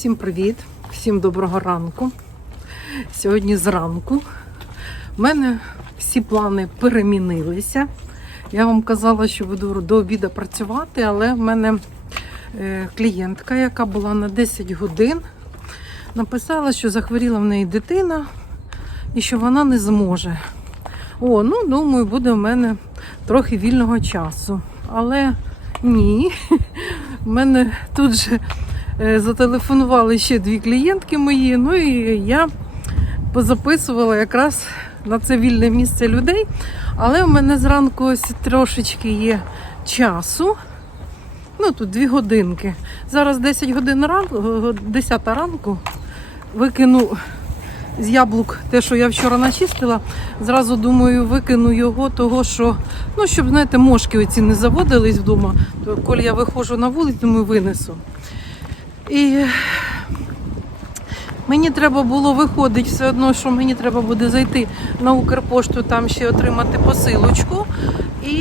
Всім привіт, всім доброго ранку. Сьогодні зранку. У мене всі плани перемінилися. Я вам казала, що буду до обіду працювати, але в мене е, клієнтка, яка була на 10 годин, написала, що захворіла в неї дитина і що вона не зможе. О, ну думаю, буде в мене трохи вільного часу. Але ні. У мене тут же зателефонували ще дві клієнтки мої. Ну і я позаписувала якраз на це вільне місце людей. Але у мене зранку ось трошечки є часу. Ну, тут дві годинки. Зараз 10 годин ранку, 10 ранку викину з яблук те, що я вчора начистила. Зразу думаю, викину його, того що, ну, щоб, знаєте, мошки оці не заводились вдома. То коли я виходжу на вулицю, думаю, винесу. І мені треба було виходити все одно, що мені треба буде зайти на Укрпошту, там ще отримати посилочку. І,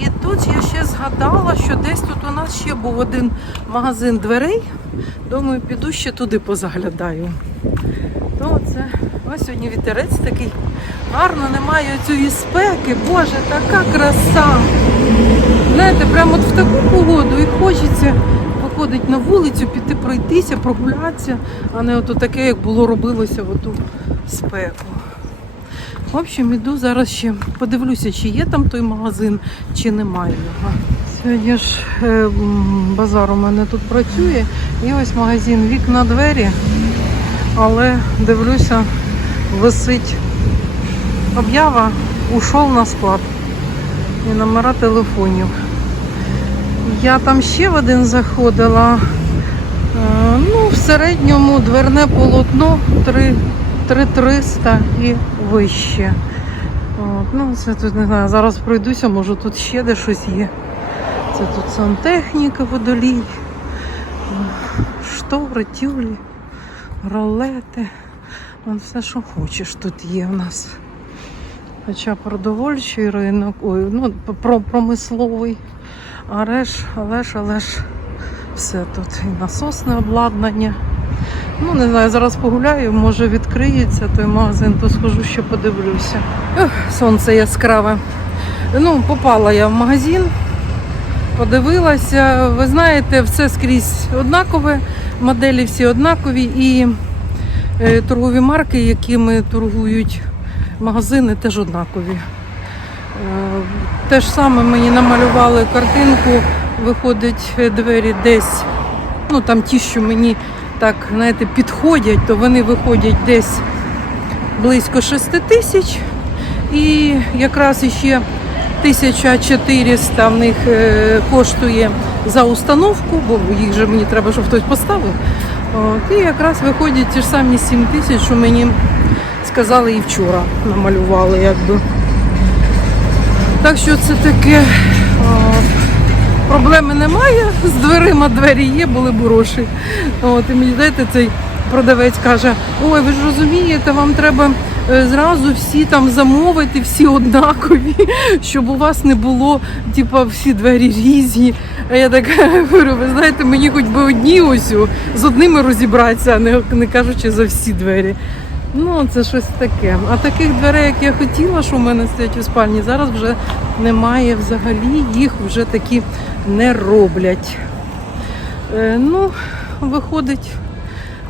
і тут я ще згадала, що десь тут у нас ще був один магазин дверей. Думаю, піду ще туди позаглядаю. То це ось сьогодні вітерець такий. Гарно, немає цієї спеки. Боже, така краса. Знаєте, прямо от в таку погоду і хочеться виходити на вулицю, піти пройтися, прогулятися, а не ото таке, як було робилося в оту спеку. В общем, іду зараз ще подивлюся, чи є там той магазин, чи немає його. Сьогодні ж е, базар у мене тут працює. І ось магазин вікна двері. Але дивлюся, висить об'ява, ушов на склад. І номера телефонів. Я там ще в один заходила. Е, Ну, в середньому дверне полотно 3300 і вище. От, ну, це тут не знаю, зараз пройдуся, може тут ще де щось є. Це тут сантехніка, водолій, штори, тюлі, ролети. Вон все, що хочеш, тут є в нас. Хоча продовольчий ринок, ой, ну, промисловий. Але ж, але ж, все тут. І насосне обладнання. Ну, не знаю, зараз погуляю, може відкриється той магазин, то схожу ще подивлюся. Ех, сонце яскраве. Ну, попала я в магазин, подивилася. Ви знаєте, все скрізь однакове, моделі всі однакові і е, торгові марки, якими торгують магазини, теж однакові. Те ж саме мені намалювали картинку, виходить е, двері десь, ну там ті, що мені так, знаєте, підходять, то вони виходять десь близько 6 тисяч. І якраз іще 1400 в них е, коштує за установку, бо їх же мені треба, щоб хтось поставив. От, і якраз виходять ті ж самі 7 тисяч, що мені сказали і вчора намалювали, якби. Так що це таке. о, Проблеми немає, з дверима двері є, були б гроші. От, і мені знаєте, цей продавець каже, ой, ви ж розумієте, вам треба е, зразу всі там замовити, всі однакові, щоб у вас не було, типа, всі двері різні. А я так говорю, ви знаєте, мені хоч би одні ось з одними розібратися, не кажучи за всі двері. Ну, це щось таке. А таких дверей, як я хотіла, що в мене стоять у спальні, зараз вже немає взагалі, їх вже такі не роблять. Е, ну, виходить,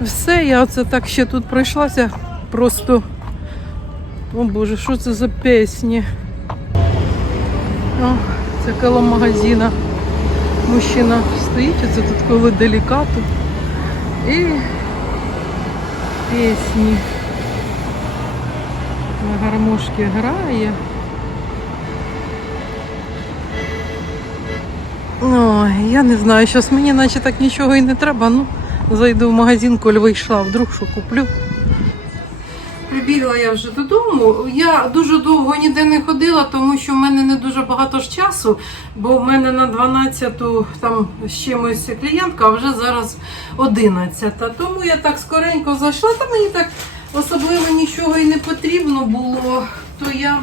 все. Я оце так ще тут пройшлася. Просто. О Боже, що це за пісні? О, це коло магазина. Мужчина стоїть, оце тут коли делікату. І пісні. На гармошки грає. Ой, я не знаю, зараз мені наче так нічого і не треба. Ну, зайду в магазин, коли вийшла, вдруг що куплю. Прибігла я вже додому. Я дуже довго ніде не ходила, тому що в мене не дуже багато ж часу, бо в мене на 12-ту там з чимось клієнтка, а вже зараз 11. Тому я так скоренько зайшла, та мені так особливо нічого і не потрібно було. То я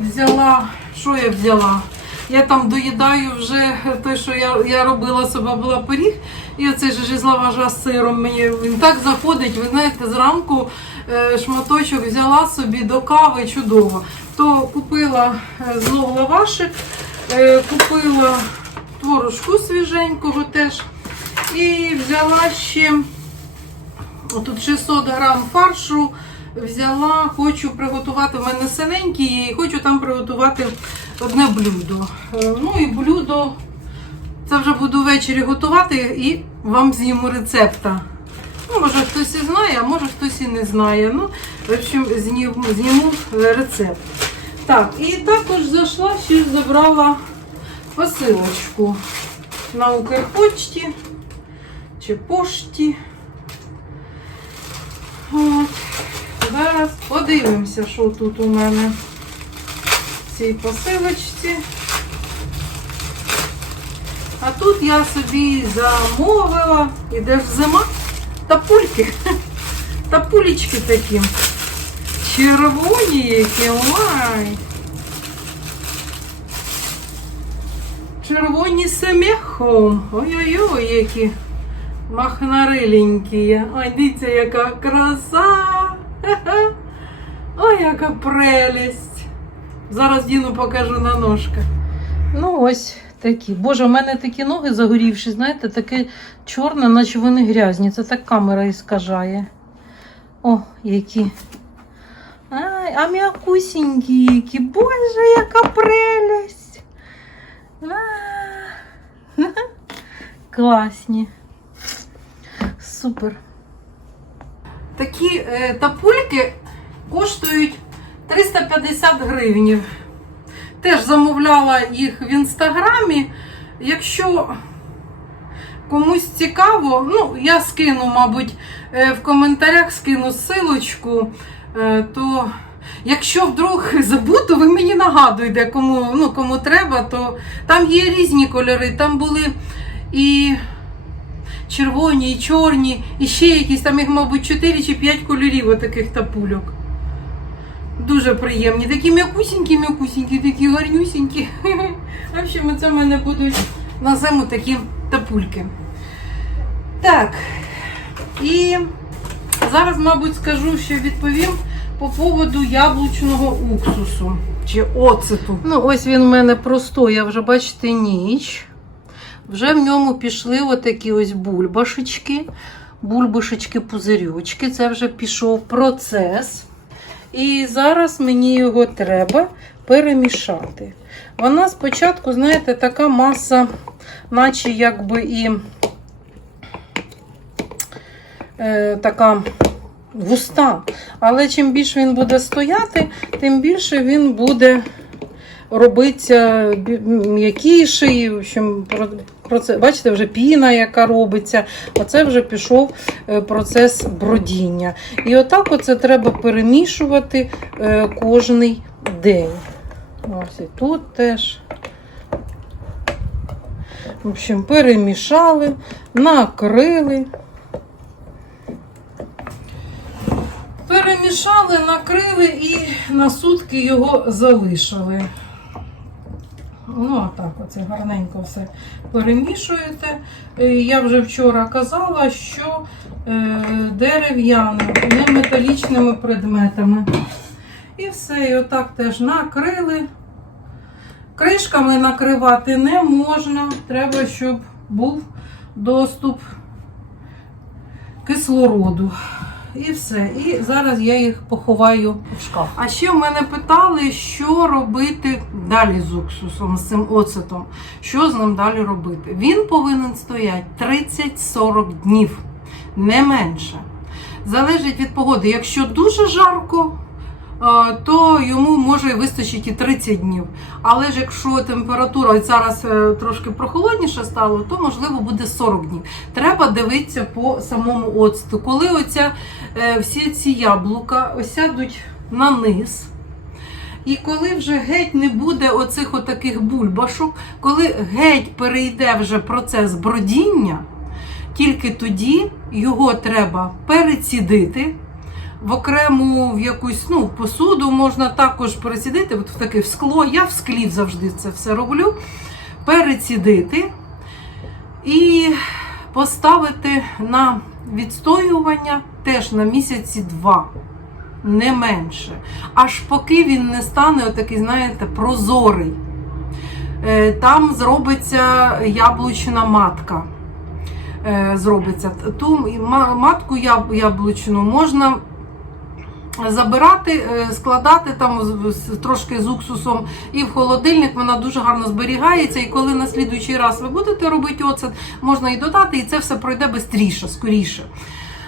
взяла, що я взяла? Я там доїдаю вже те, що я, я робила собі була пиріг. І оцей же лаважа з сиром мені він так заходить. Ви знаєте, зранку е, шматочок взяла собі до кави чудово. То купила е, знов лавашик, е, купила творожку свіженького теж. І взяла ще тут 600 грам фаршу. Взяла, хочу приготувати в мене синенький і хочу там приготувати одне блюдо. Е, Ну і блюдо це вже буду ввечері готувати і вам зніму рецепта. Ну, може хтось і знає, а може хтось і не знає. Ну, в общем, зніму, зніму рецепт. Так, і також зайшла, ще забрала посилочку на Укрпочті чи пошті. Подивимося, що тут у мене в цій посилочці. А тут я собі замовила, іде ж зима, тапульки. Тапулечки такі. Червоні які, ой. Червоні з мехом. Ой-ой-ой, які махнариленькі. Ой, дивіться, яка краса. Ха-ха. Яка прелість. Зараз Діну покажу на ножках. Ну, ось такі. Боже, у мене такі ноги загорівші, знаєте, таке чорне, наче вони грязні. Це так камера іскажає. О, які. Ай, а м'якусінькі які. Боже, яка прелість. А. Класні. Супер. Такі е, тапульки коштують 350 гривнів. Теж замовляла їх в інстаграмі. Якщо комусь цікаво, ну, я скину, мабуть, е, в коментарях скину силочку, е, то якщо вдруг забуду, ви мені нагадуєте, кому, ну, кому треба, то там є різні кольори. Там були і червоні, і чорні, і ще якісь, там їх, мабуть, 4 чи 5 кольорів отаких тапульок. Дуже приємні. Такі м'якусінькі, м'якусінькі, такі гарнюсінькі. В общем, це в мене будуть на зиму такі тапульки. Так. І зараз, мабуть, скажу, що відповім по поводу яблучного уксусу чи оцету. Ну, ось він в мене простояв, вже бачите, ніч. Вже в ньому пішли отакі ось бульбашечки, бульбашечки, пузирьочки. Це вже пішов процес. І зараз мені його треба перемішати. Вона спочатку, знаєте, така маса, наче якби і е, така густа. Але чим більше він буде стояти, тим більше він буде робиться бі- м'якіший. В общем, про- проце- бачите, вже піна, яка робиться. Оце вже пішов е, процес бродіння. І отак оце треба перемішувати е, кожний день. Ось і тут теж. В общем, перемішали, накрили. Перемішали, накрили і на сутки його залишили. Ну, а так, оце гарненько все перемішуєте. Е, Я вже вчора казала, що е, дерев'яним, не металічними предметами. І все, і отак теж накрили. Кришками накривати не можна. Треба, щоб був доступ кислороду. І все. І зараз я їх поховаю в шкаф. А ще в мене питали, що робити далі з уксусом, з цим оцетом. Що з ним далі робити? Він повинен стояти 30-40 днів, не менше. Залежить від погоди. Якщо дуже жарко, то йому може і вистачить і 30 днів. Але ж якщо температура зараз е, трошки прохолодніше стало, то можливо буде 40 днів. Треба дивитися по самому оцту. Коли оця, е, всі ці яблука осядуть на низ. І коли вже геть не буде оцих отаких бульбашок, коли геть перейде вже процес бродіння, тільки тоді його треба перецідити, в окрему в якусь ну, посуду можна також пересідити, от в таке в скло. Я в склі завжди це все роблю. Перецідити і поставити на відстоювання теж на місяці два, не менше. Аж поки він не стане отакий, знаєте, прозорий. Е, Там зробиться яблучна матка. Е, Зробиться. Ту матку яблучну можна забирати, е, складати там трошки з уксусом і в холодильник вона дуже гарно зберігається. І коли на слідуючий раз ви будете робити оцет, можна і додати, і це все пройде швидше, скоріше.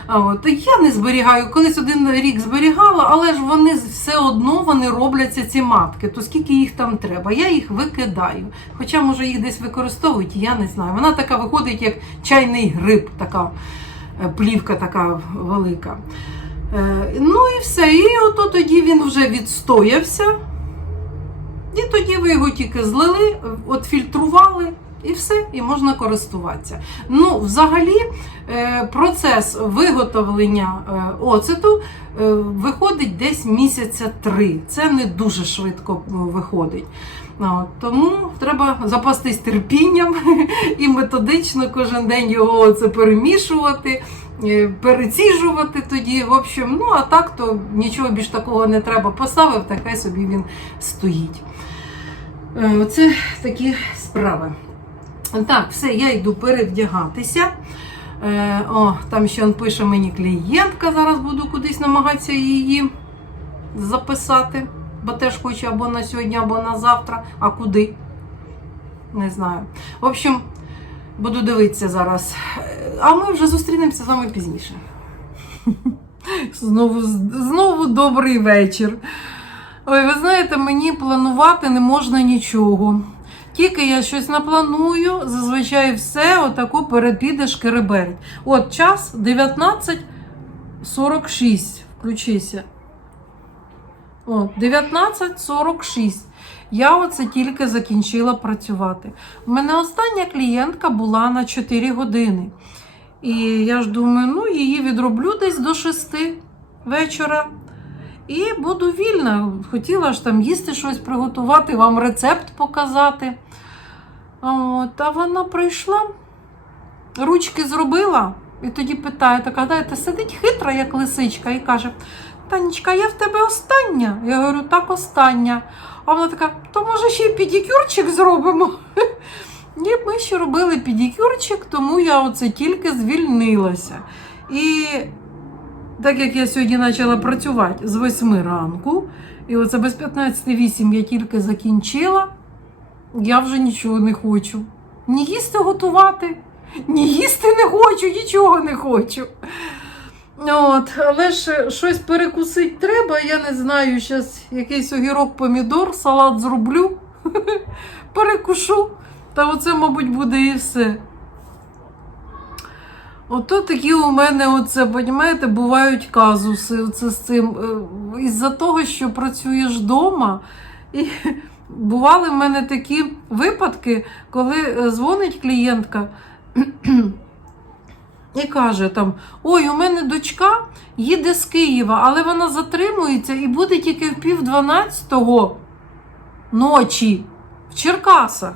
От я не зберігаю. Колись один рік зберігала, але ж вони все одно вони робляться ці матки. То скільки їх там треба? Я їх викидаю. Хоча, може, їх десь використовують, я не знаю. Вона така виходить, як чайний гриб, така е, плівка така велика. Е, Ну і все. І ото тоді він вже відстоявся. І тоді ви його тільки злили, от фільтрували, і все, і можна користуватися. Ну, взагалі, е, процес виготовлення е, оцету е, виходить десь місяця три. Це не дуже швидко виходить. Тому треба запастись терпінням і методично кожен день його це перемішувати, переціжувати тоді. В общем, ну а так то нічого більш такого не треба. Поставив, та хай собі він стоїть. Е, Оце такі справи. Так, все, я йду перевдягатися. Е, о, там ще он пише мені клієнтка. Зараз буду кудись намагатися її записати, бо теж хочу або на сьогодні, або на завтра. А куди? Не знаю. В общем, буду дивитися зараз. А ми вже зустрінемося з вами пізніше. Знову, знову добрий вечір. Ой, ви знаєте, мені планувати не можна нічого. Тільки я щось напланую, зазвичай все отаку перепіде шкереберть. От час 19.46. Включися. От, 19.46. Я оце тільки закінчила працювати. У мене остання клієнтка була на 4 години. І я ж думаю, ну її відроблю десь до 6 вечора. І буду вільна. Хотіла ж там їсти щось приготувати, вам рецепт показати. От, а вона прийшла, ручки зробила, і тоді питає, така, знаєте, сидить хитра, як лисичка, і каже: Танечка, я в тебе остання. Я говорю, так остання. А вона така, то може ще й педикюрчик зробимо. І ми ще робили педикюрчик, тому я оце тільки звільнилася. І так як я сьогодні почала працювати з 8 ранку, і оце без 15.08 я тільки закінчила, я вже нічого не хочу. Ні їсти готувати, ні їсти не хочу, нічого не хочу. От, але ж щось перекусити треба, я не знаю, зараз якийсь огірок, помідор, салат зроблю, перекушу. Та оце, мабуть, буде і все. Ото такі у мене, оце, понімаєте, бувають казуси оце з цим. Е, Із-за того, що працюєш вдома. І бували в мене такі випадки, коли е, дзвонить клієнтка і каже там: Ой, у мене дочка їде з Києва, але вона затримується і буде тільки в пів дванадцятого ночі в Черкасах.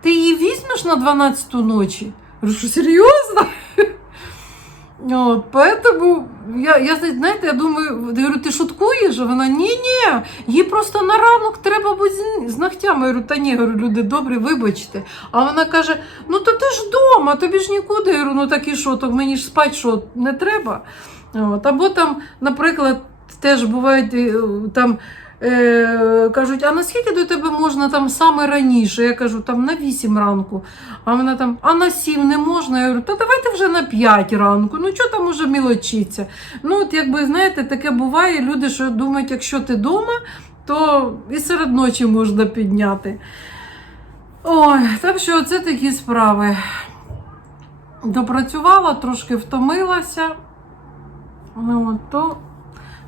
Ти її візьмеш на 12 ночі? Я Кажу, серйозно? От, поэтому я, я, знаєте, я думаю, я говорю, ти шуткуєш? Вона ні-ні, їй просто на ранок треба бути з, ногтями. Я говорю, та ні, говорю, люди добрі, вибачте. А вона каже: ну то ти ж вдома, тобі ж нікуди. Я говорю, ну так і що, то мені ж спати що, не треба. От, або там, наприклад, теж бувають е, там. Е, кажуть, а наскільки до тебе можна там саме раніше? Я кажу, там на 8 ранку. А вона там, а на 7 не можна. Я говорю, то давайте вже на 5 ранку. Ну що там уже мілочиться? Ну, от якби знаєте, таке буває. Люди, що думають, якщо ти вдома, то і серед ночі можна підняти. Ой, так що це такі справи. Допрацювала, трошки втомилася. Ну, то,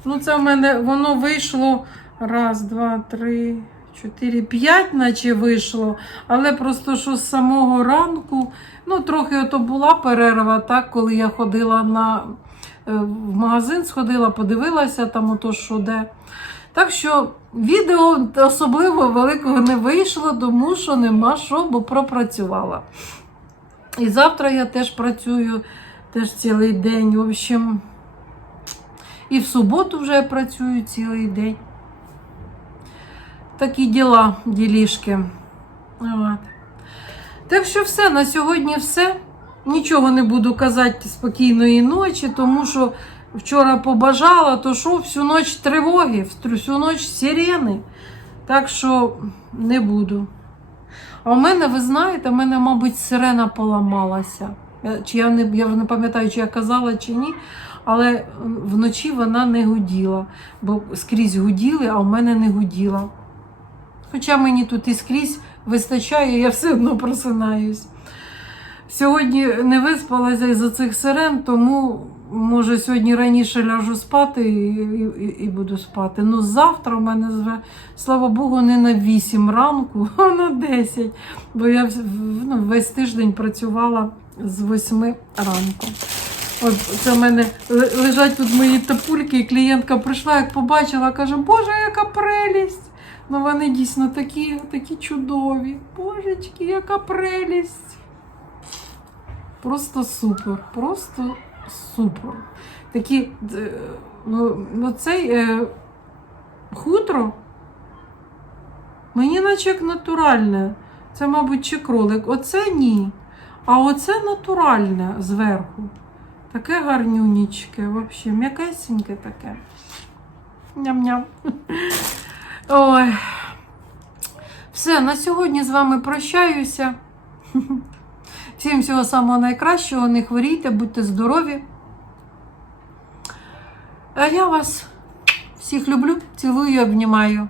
ну, це в мене воно вийшло. Раз, два, три, чотири, п'ять, наче вийшло. Але просто що з самого ранку, ну, трохи ото була перерва, так, коли я ходила на е, в магазин сходила, подивилася там ото що де. Так що відео особливо великого не вийшло, тому що нема що, бо пропрацювала. І завтра я теж працюю теж цілий день. В общем, і в суботу вже я працюю цілий день. Такі діла, ділішки. От. Так що все, на сьогодні все. Нічого не буду казати спокійної ночі, тому що вчора побажала, то що всю ніч тривоги, всю ніч сирени. Так що не буду. А в мене, ви знаєте, в мене, мабуть, сирена поламалася. Чи я не, я не пам'ятаю, чи я казала, чи ні, але вночі вона не гуділа, бо скрізь гуділи, а в мене не гуділа. Хоча мені тут і скрізь вистачає, я все одно просинаюсь. Сьогодні не виспалася із-за цих сирен, тому може сьогодні раніше ляжу спати і, і, і буду спати. Ну завтра в мене зве, слава Богу, не на 8 ранку, а на 10. Бо я ну, весь тиждень працювала з 8 ранку. От це в мене лежать тут мої тапульки, і клієнтка прийшла, як побачила, каже, Боже, яка прелість! Ну вони дійсно такі, такі чудові. Божечки, яка прелість! Просто супер, просто супер. Такі, е, ну, ну цей е, хутро, мені наче як натуральне. Це, мабуть, чи кролик. Оце ні. А оце натуральне зверху. Таке гарнюнічке, взагалі, м'якесеньке таке. Ням-ням. Ой. Все, на сьогодні з вами прощаюся. Всім всього самого найкращого, не хворійте, будьте здорові. А я вас всіх люблю, цілую і обнімаю.